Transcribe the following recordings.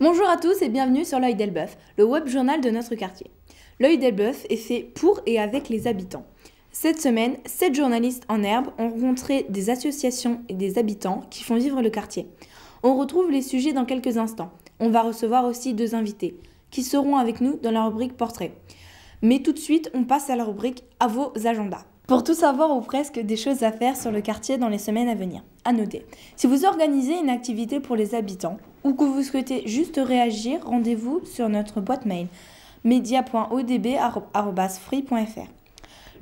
Bonjour à tous et bienvenue sur l'Œil d'Elbeuf, le web journal de notre quartier. L'Œil d'Elbeuf est fait pour et avec les habitants. Cette semaine, 7 journalistes en herbe ont rencontré des associations et des habitants qui font vivre le quartier. On retrouve les sujets dans quelques instants. On va recevoir aussi 2 invités qui seront avec nous dans la rubrique Portrait. Mais tout de suite, on passe à la rubrique À vos agendas. Pour tout savoir ou presque des choses à faire sur le quartier dans les semaines à venir. À noter, si vous organisez une activité pour les habitants ou que vous souhaitez juste réagir, rendez-vous sur notre boîte mail media.odb@free.fr.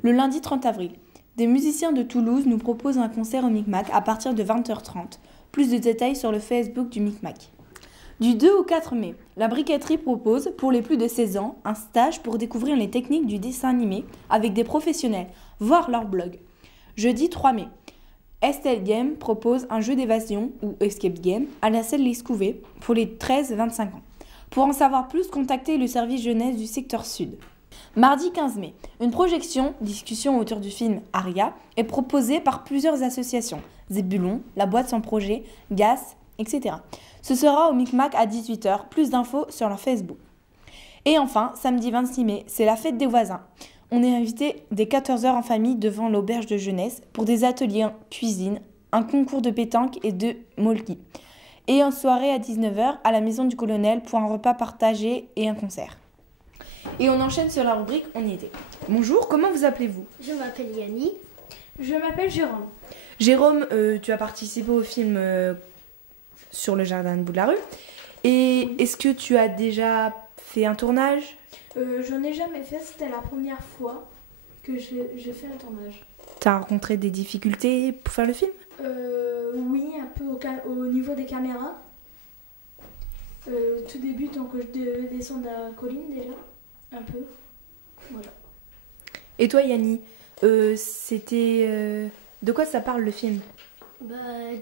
Le lundi 30 avril, des musiciens de Toulouse nous proposent un concert au Micmac à partir de 20h30. Plus de détails sur le Facebook du Micmac. Du 2 au 4 mai, la briqueterie propose, pour les plus de 16 ans, un stage pour découvrir les techniques du dessin animé avec des professionnels, voir leur blog. Jeudi 3 mai, Estelle Game propose un jeu d'évasion ou escape game à la salle Lescouvet pour les 13-25 ans. Pour en savoir plus, contactez le service jeunesse du secteur sud. Mardi 15 mai, une projection, discussion autour du film Aria, est proposée par plusieurs associations, Zébulon, La Boîte Sans Projet, GAS, etc. Ce sera au Micmac à 18h, plus d'infos sur leur Facebook. Et enfin, samedi 26 mai, c'est la fête des voisins. On est invité dès 14h en famille devant l'auberge de jeunesse pour des ateliers cuisine, un concours de pétanque et de molki. Et en soirée à 19h à la maison du colonel pour un repas partagé et un concert. Et on enchaîne sur la rubrique On y était. Bonjour, comment vous appelez-vous? Je m'appelle Yannick. Je m'appelle Jérôme. Jérôme, tu as participé au film sur le jardin de bout de la rue. Et est-ce que tu as déjà fait un tournage? J'en ai jamais fait, c'était la première fois que je fais un tournage. Tu as rencontré des difficultés pour faire le film? Oui, un peu au niveau des caméras. Tout début, donc je devais descendre la colline déjà, un peu. Voilà. Et toi, Yanni, c'était... de quoi ça parle le film?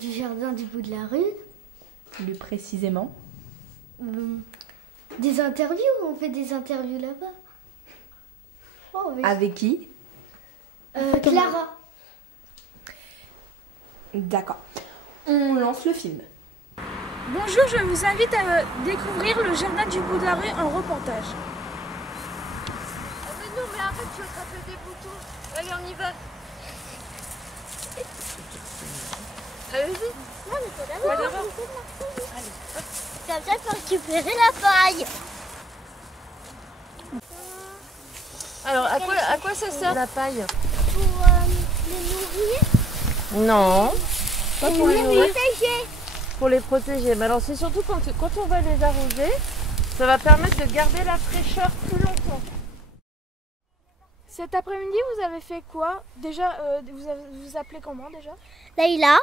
Du jardin du bout de la rue. Plus précisément? Des interviews, on fait des interviews là-bas. Oh, oui. Avec qui? Clara. D'accord. On lance le film. Bonjour, je vous invite à découvrir le jardin du bout de la rue en reportage. Mais non, mais arrête, tu attrapes des boutons. Allez, on y va. Allez-y. Non, mais faut d'abord. Allez. Comme ça, pour récupérer la paille. Alors, à quoi ça sert la paille? Pour les nourrir. Non, pas pour les nourrir, protéger. pour les protéger. Mais alors, c'est surtout quand on va les arroser, ça va permettre de garder la fraîcheur plus longtemps. Cet après-midi, vous avez fait quoi? Déjà, vous vous appelez comment déjà? Leïla.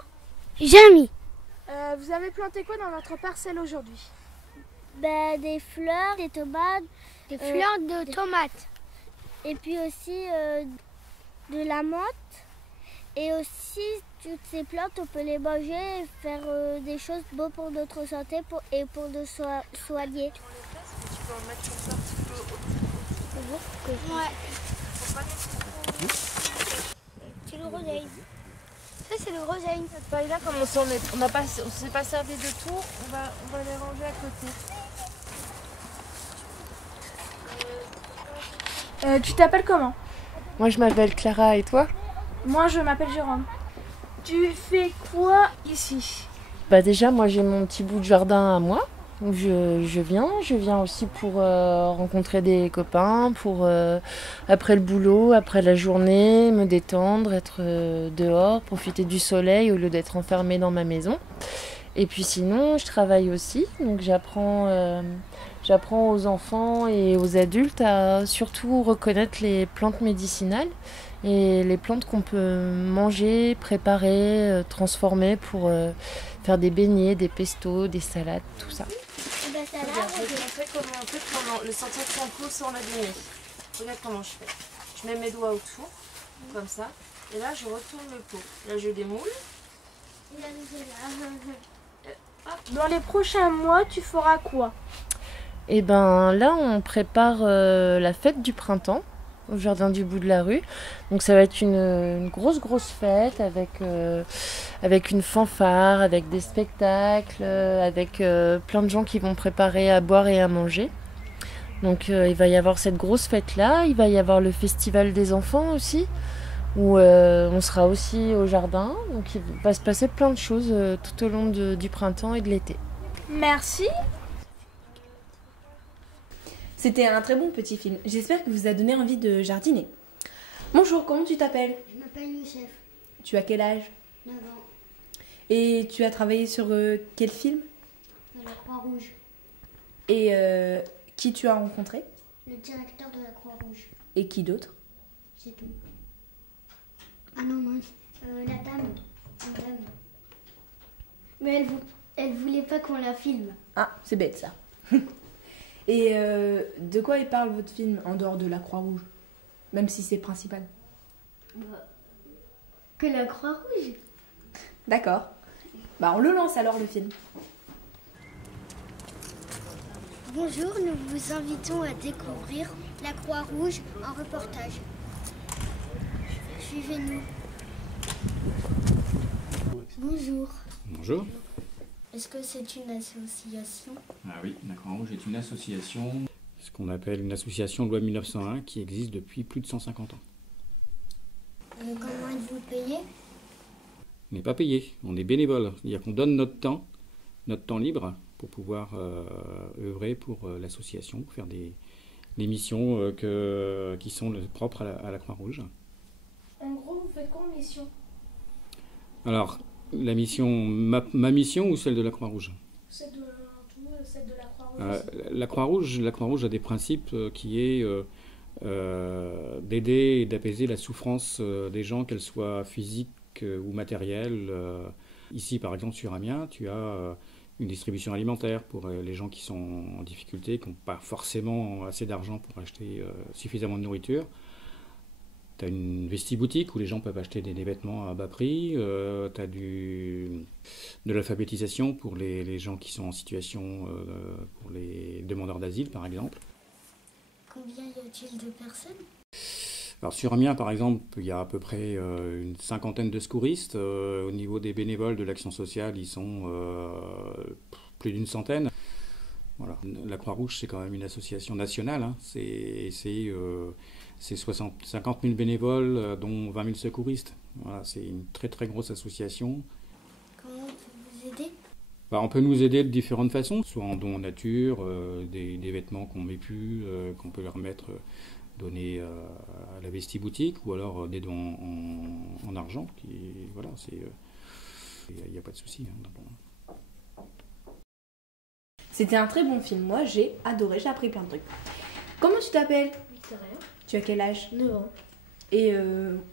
Jamy. Vous avez planté quoi dans votre parcelle aujourd'hui? Des fleurs, des tomates. Des fleurs de tomates. Et puis aussi de la menthe. Et aussi, toutes ces plantes, on peut les manger et faire des choses bonnes pour notre santé et pour nous soigner. Tu peux en mettre comme ça un petit peu au-dessus. Ouais. C'est le roseille. Ça, c'est le roseille. Cette paille-là, comme on s'est pas servi de tout, on va les ranger à côté. Tu t'appelles comment? Moi, je m'appelle Clara, et toi? Moi, je m'appelle Jérôme. Tu fais quoi ici? Déjà, moi, j'ai mon petit bout de jardin à moi. Donc je viens aussi pour rencontrer des copains, pour après le boulot, après la journée, me détendre, être dehors, profiter du soleil au lieu d'être enfermée dans ma maison. Et puis sinon, je travaille aussi, donc j'apprends aux enfants et aux adultes à surtout reconnaître les plantes médicinales et les plantes qu'on peut manger, préparer, transformer pour faire des beignets, des pestos, des salades, tout ça. Ça Regarde, je vais te montrer comment on fait pendant le sentir de shampoo sans l'abîmer. Regarde comment je fais. Je mets mes doigts autour, comme ça, et là je retourne le pot. Là je démoule. Dans les prochains mois, tu feras quoi? Et là on prépare la fête du printemps au jardin du bout de la rue. Donc ça va être une grosse fête avec une fanfare, avec des spectacles, avec plein de gens qui vont préparer à boire et à manger. Donc il va y avoir cette grosse fête-là, il va y avoir le festival des enfants aussi, où on sera aussi au jardin. Donc il va se passer plein de choses tout au long du printemps et de l'été. Merci. C'était un très bon petit film. J'espère que vous a donné envie de jardiner. Bonjour, comment tu t'appelles? Je m'appelle Youssef, Tu as quel âge? 9 ans, Et tu as travaillé sur quel film? de la Croix-Rouge, Et qui tu as rencontré? le directeur de la Croix-Rouge, Et qui d'autre? c'est tout. Ah non, mince, la dame. Mais elle voulait pas qu'on la filme. Ah, c'est bête ça. Et de quoi il parle votre film en dehors de la Croix-Rouge? Même si c'est principal. Que la Croix-Rouge? D'accord. Bah on le lance alors le film. Bonjour, nous vous invitons à découvrir la Croix-Rouge en reportage. Suivez-nous. Bonjour. Bonjour. Est-ce que c'est une association? Ah oui, la Croix-Rouge est une association, ce qu'on appelle une association loi 1901 qui existe depuis plus de 150 ans. Comment êtes-vous payé? On n'est pas payé, on est bénévole, c'est-à-dire qu'on donne notre temps libre pour pouvoir œuvrer pour l'association, pour faire des missions qui sont propres à la Croix-Rouge. En gros, vous faites quoi en mission? Alors, la mission, ma mission ou celle de la Croix-Rouge? Celle de la Croix-Rouge. La Croix-Rouge a des principes qui est d'aider et d'apaiser la souffrance des gens, qu'elle soit physique ou matérielle. Ici, par exemple, sur Amiens, tu as une distribution alimentaire pour les gens qui sont en difficulté, qui n'ont pas forcément assez d'argent pour acheter suffisamment de nourriture. Tu as une vestiboutique où les gens peuvent acheter des vêtements à bas prix. Tu as de l'alphabétisation pour les gens qui sont en situation, pour les demandeurs d'asile par exemple. Combien y a-t-il de personnes? Alors sur Amiens par exemple, il y a à peu près une cinquantaine de secouristes. Au niveau des bénévoles de l'action sociale, ils sont plus d'une centaine. Voilà. La Croix-Rouge, c'est quand même une association nationale. Hein. C'est 50 000 bénévoles, dont 20 000 secouristes. Voilà, c'est une très très grosse association. Comment on peut vous aider? On peut nous aider de différentes façons, soit en don en nature, des vêtements qu'on ne met plus, qu'on peut leur remettre, donner à la vestiboutique, ou alors des dons en argent. Voilà, il n'y a pas de souci. Hein, C'était un très bon film. Moi j'ai adoré, j'ai appris plein de trucs. Comment tu t'appelles? Victoria. Tu as quel âge? 9 ans. Et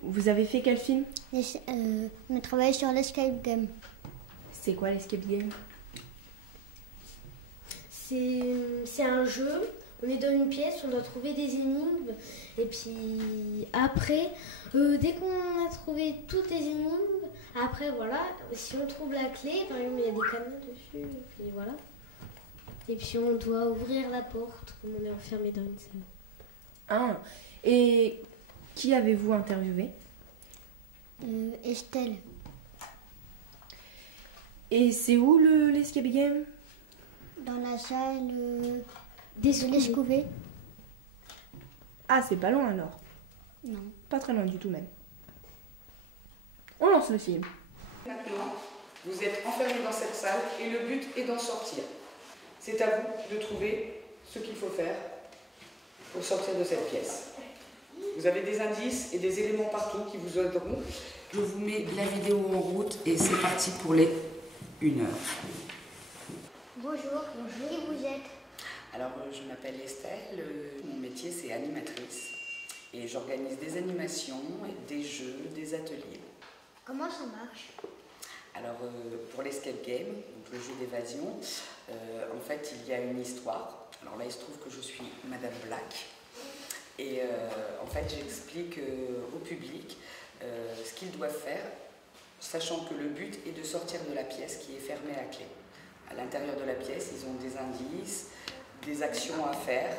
vous avez fait quel film? On a travaillé sur l'escape game. C'est quoi l'escape game? C'est un jeu, on est dans une pièce, on doit trouver des énigmes, et puis après, dès qu'on a trouvé toutes les énigmes, après voilà, si on trouve la clé, par exemple il y a des cadenas dessus, et puis voilà. Et puis on doit ouvrir la porte, comme on est enfermé dans une salle. Ah, et qui avez-vous interviewé? Estelle. Et c'est où l'escape game? Dans la salle de l'Escouvet. Ah, c'est pas loin alors. Non. Pas très loin du tout même. On lance le film. Maintenant, vous êtes enfermés dans cette salle et le but est d'en sortir. C'est à vous de trouver ce qu'il faut faire pour sortir de cette pièce. Vous avez des indices et des éléments partout qui vous aideront. Je vous mets la vidéo en route et c'est parti pour les 1 heure. Bonjour. Qui vous êtes? Alors je m'appelle Estelle, mon métier c'est animatrice et j'organise des animations, des jeux, des ateliers. Comment ça marche? Alors pour l'escape game, donc le jeu d'évasion, en fait il y a une histoire. Alors là il se trouve que je suis Madame Black et en fait j'explique au public ce qu'ils doivent faire, sachant que le but est de sortir de la pièce qui est fermée à clé. À l'intérieur de la pièce, ils ont des indices, des actions à faire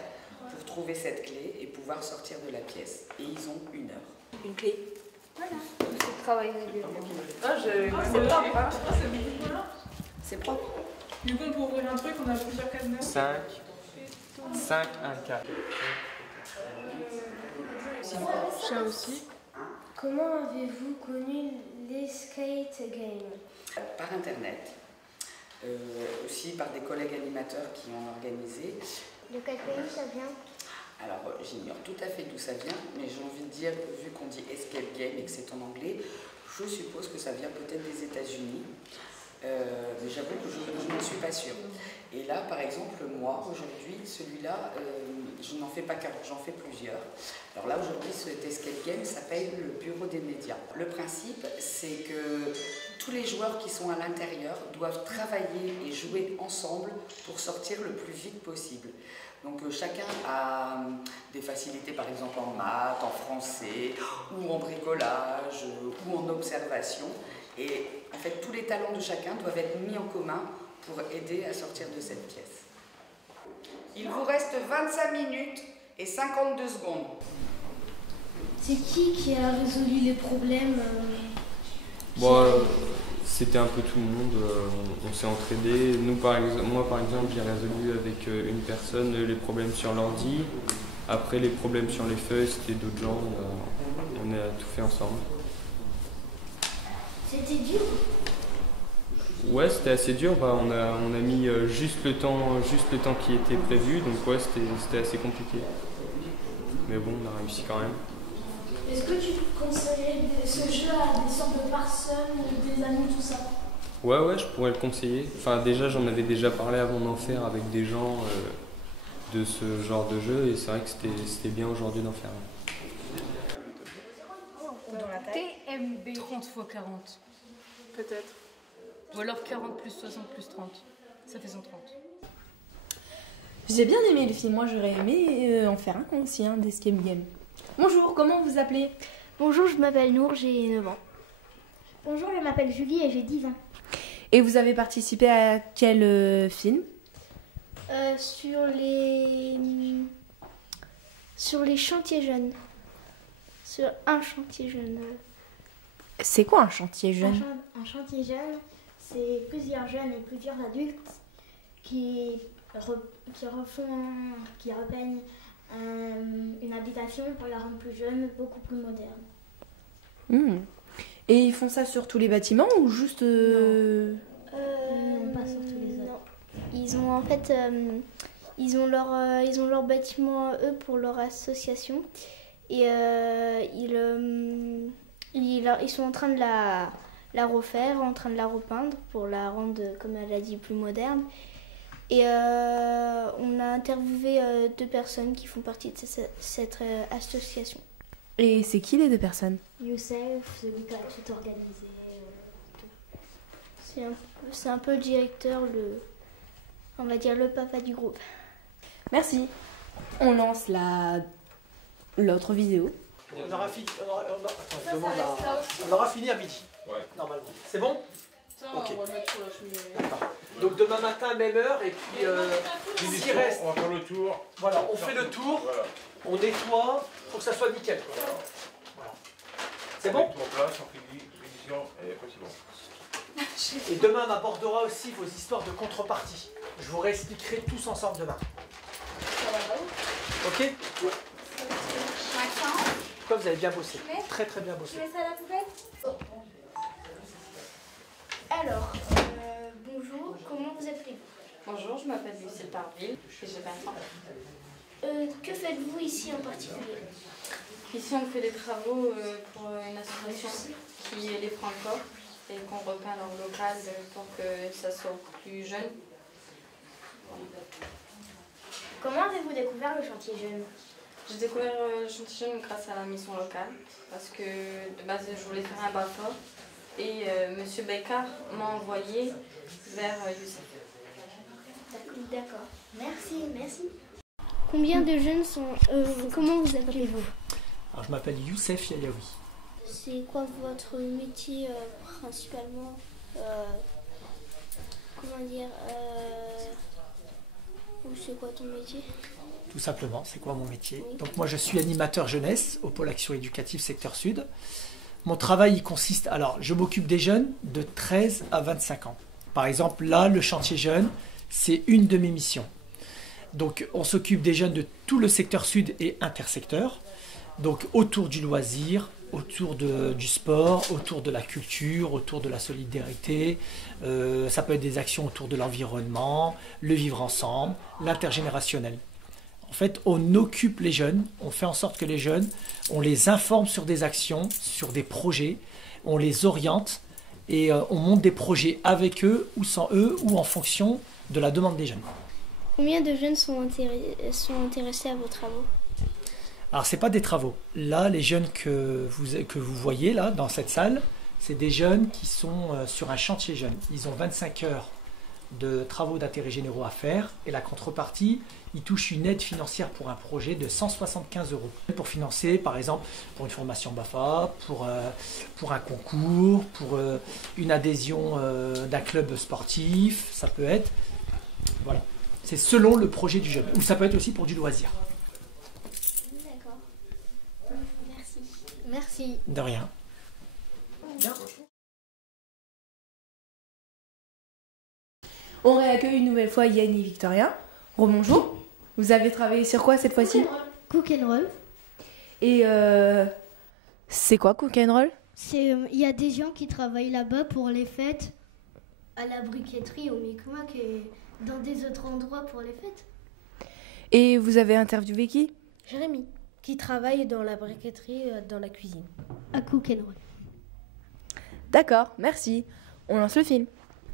pour trouver cette clé et pouvoir sortir de la pièce. Et ils ont 1 heure. Une clé. Voilà. C'est travail régulièrement. C'est propre, hein? C'est propre. Du coup, pour ouvrir un truc, on a plusieurs cadenas. 5, 1, 4. Chat aussi. Comment avez-vous connu les skate games? Par internet, aussi par des collègues animateurs qui ont organisé. De quel pays ça vient? Alors, j'ignore tout à fait d'où ça vient, mais j'ai envie de dire, vu qu'on dit escape game et que c'est en anglais, je suppose que ça vient peut-être des États-Unis. Mais j'avoue que je ne suis pas sûre. Et là, par exemple, moi, aujourd'hui, celui-là, je n'en fais pas qu'un, j'en fais plusieurs. Alors là, aujourd'hui, cet escape game s'appelle le Bureau des médias. Le principe, c'est que tous les joueurs qui sont à l'intérieur doivent travailler et jouer ensemble pour sortir le plus vite possible. Donc chacun a des facilités, par exemple en maths, en français, ou en bricolage, ou en observation. Et en fait, tous les talents de chacun doivent être mis en commun pour aider à sortir de cette pièce. Il vous reste 25 minutes et 52 secondes. C'est qui a résolu les problèmes Bon, c'était un peu tout le monde, on s'est entraidés. Moi par exemple, j'ai résolu avec une personne les problèmes sur l'ordi. Après les problèmes sur les feuilles, c'était d'autres gens, on a tout fait ensemble. C'était dur? Ouais, c'était assez dur, on a mis juste le temps qui était prévu, donc ouais, c'était assez compliqué. Mais bon, on a réussi quand même. Est-ce que tu conseillerais ce jeu à des sortes de personnes, des amis, tout ça? Ouais, je pourrais le conseiller. Enfin, déjà, j'en avais déjà parlé avant d'en faire avec des gens de ce genre de jeu, et c'est vrai que c'était bien aujourd'hui d'en faire un. TMB 30 x 40. Peut-être. Ou alors 40 plus 60 plus 30. Ça fait 130. J'ai bien aimé le film, moi j'aurais aimé en faire un aussi, d'escape game. Bonjour, comment vous appelez? Bonjour, je m'appelle Nour, j'ai 9 ans. Bonjour, je m'appelle Julie et j'ai 10 ans. Et vous avez participé à quel film? Sur les chantiers jeunes. Sur un chantier jeune. C'est quoi un chantier jeune? Un chantier jeune, c'est plusieurs jeunes et plusieurs adultes qui repeignent une habitation pour la rendre plus jeune, beaucoup plus moderne. Et ils font ça sur tous les bâtiments ou juste... Non, pas sur tous les autres. Ils ont en fait ils ont leur bâtiment eux pour leur association et ils sont en train de la refaire, en train de la repeindre pour la rendre, comme elle a dit, plus moderne. Et on a interviewé 2 personnes qui font partie de cette association. Et c'est qui les 2 personnes? Youssef, celui qui a tout organisé. C'est un peu le directeur, on va dire le papa du groupe. Merci. On lance l'autre vidéo. On aura fini, on aura fini à midi, normalement. C'est bon? Ok. On va le mettre sur la cheminée. Donc demain matin, même heure, et puis s'il reste... On va faire le tour. Voilà, on fait le tour, voilà. On nettoie pour que ça soit nickel. Voilà. C'est bon? On met tout en place, on fait l'édition, et après c'est bon. Et demain, on abordera aussi vos histoires de contrepartie. Je vous réexpliquerai tous ensemble demain. Ok? Quoi, vous avez bien bossé. Très très bien bossé. Tu mets ça à la poubelle? Alors, bonjour, comment vous appelez-vous? Bonjour, je m'appelle Lucille Parville et j'ai 20 ans. Que faites-vous ici en particulier? Ici, on fait des travaux pour une association qui est les Franco et qu'on repeint leur local pour que ça soit plus jeune. Comment avez-vous découvert le chantier jeune? J'ai découvert le chantier jeune grâce à la mission locale parce que de base, je voulais faire un bateau et M. Beccard m'a envoyé vers Youssef. D'accord. Merci. Combien de jeunes sont... comment vous appelez-vous? Alors, je m'appelle Youssef Yayaoui. C'est quoi votre métier principalement? Comment dire ou c'est quoi ton métier? tout simplement. C'est quoi mon métier? Donc moi je suis animateur jeunesse au pôle action éducative secteur sud. Mon travail il consiste, alors je m'occupe des jeunes de 13 à 25 ans. Par exemple là le chantier jeune, c'est une de mes missions. Donc on s'occupe des jeunes de tout le secteur sud et intersecteur. Donc autour du loisir, autour du sport, autour de la culture, autour de la solidarité. Ça peut être des actions autour de l'environnement, le vivre ensemble, l'intergénérationnel. En fait, on occupe les jeunes, on fait en sorte que les jeunes, on les informe sur des actions, sur des projets, on les oriente et on monte des projets avec eux ou sans eux ou en fonction de la demande des jeunes. Combien de jeunes sont intéressés à vos travaux? Alors, ce n'est pas des travaux. Là, les jeunes que vous voyez là, dans cette salle, c'est des jeunes qui sont sur un chantier jeune. Ils ont 25 heures de travaux d'intérêt généraux à faire et la contrepartie, ils touchent une aide financière pour un projet de 175 € pour financer, par exemple, pour une formation BAFA, pour un concours, pour une adhésion d'un club sportif, ça peut être. Voilà. C'est selon le projet du jeune. Ou ça peut être aussi pour du loisir. D'accord. Merci. Merci. De rien. Bien. On réaccueille une nouvelle fois Yann et Victoria. Rebonjour. Vous avez travaillé sur quoi cette fois-ci? Cook and roll. Et c'est quoi Cook and roll? Il y a des gens qui travaillent là-bas pour les fêtes, à la briqueterie, au Micmac et dans des autres endroits pour les fêtes. Et vous avez interviewé qui? Jérémy, qui travaille dans la briqueterie, dans la cuisine. À Cook and roll. D'accord, merci. On lance le film.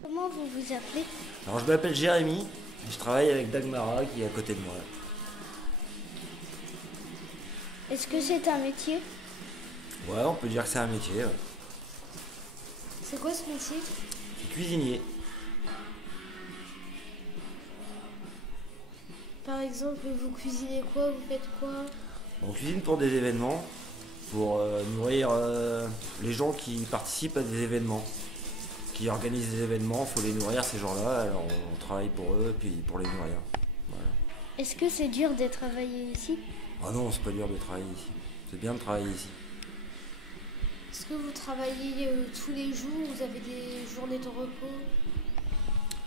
Comment vous vous appelez? Alors je m'appelle Jérémy, et je travaille avec Dagmara qui est à côté de moi. Est-ce que c'est un métier? Ouais, on peut dire que c'est un métier. Ouais. C'est quoi ce métier? Je suis cuisinier. Par exemple, vous cuisinez quoi? Vous faites quoi? On cuisine pour des événements, pour nourrir les gens qui participent à des événements, qui organisent des événements, il faut les nourrir ces gens-là, alors on travaille pour eux puis pour les nourrir. Voilà. Est-ce que c'est dur de travailler ici? Ah non, c'est pas dur de travailler ici, c'est bien de travailler ici. Est-ce que vous travaillez tous les jours? Vous avez des journées de repos?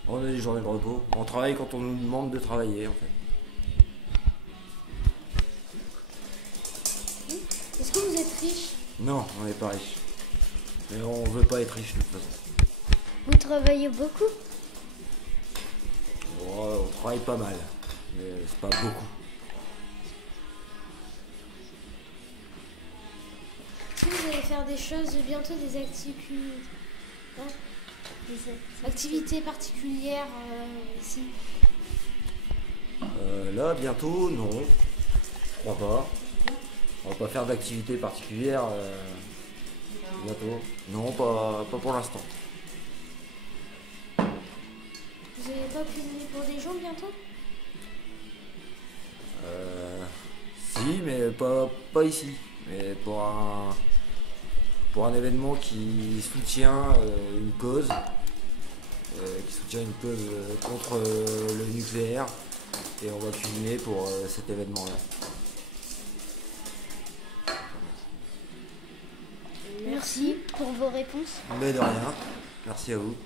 On a des journées de repos, on travaille quand on nous demande de travailler en fait. Est-ce que vous êtes riche? Non, on n'est pas riche. Mais on veut pas être riche de toute façon. Vous travaillez beaucoup? Oh, on travaille pas mal, mais c'est pas beaucoup. Est-ce que vous allez faire des choses bientôt, des activités particulières ici? Là, bientôt, non. Je crois pas. On va pas faire d'activités particulières bientôt. Non, pas pour l'instant. Vous n'allez pas cuisiner pour des gens bientôt? Si, mais pas ici. Mais pour un événement qui soutient une cause, contre le nucléaire. Et on va cuisiner pour cet événement-là. Merci pour vos réponses. Mais de rien. Merci à vous.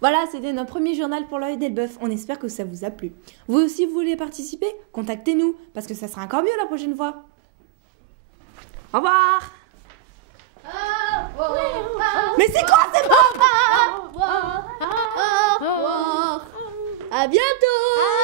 Voilà, c'était notre premier journal pour l'œil d'Elbeuf. On espère que ça vous a plu. Vous aussi, vous voulez participer? Contactez-nous, parce que ça sera encore mieux la prochaine fois. Au revoir. Mais c'est quoi ces mots? À bientôt.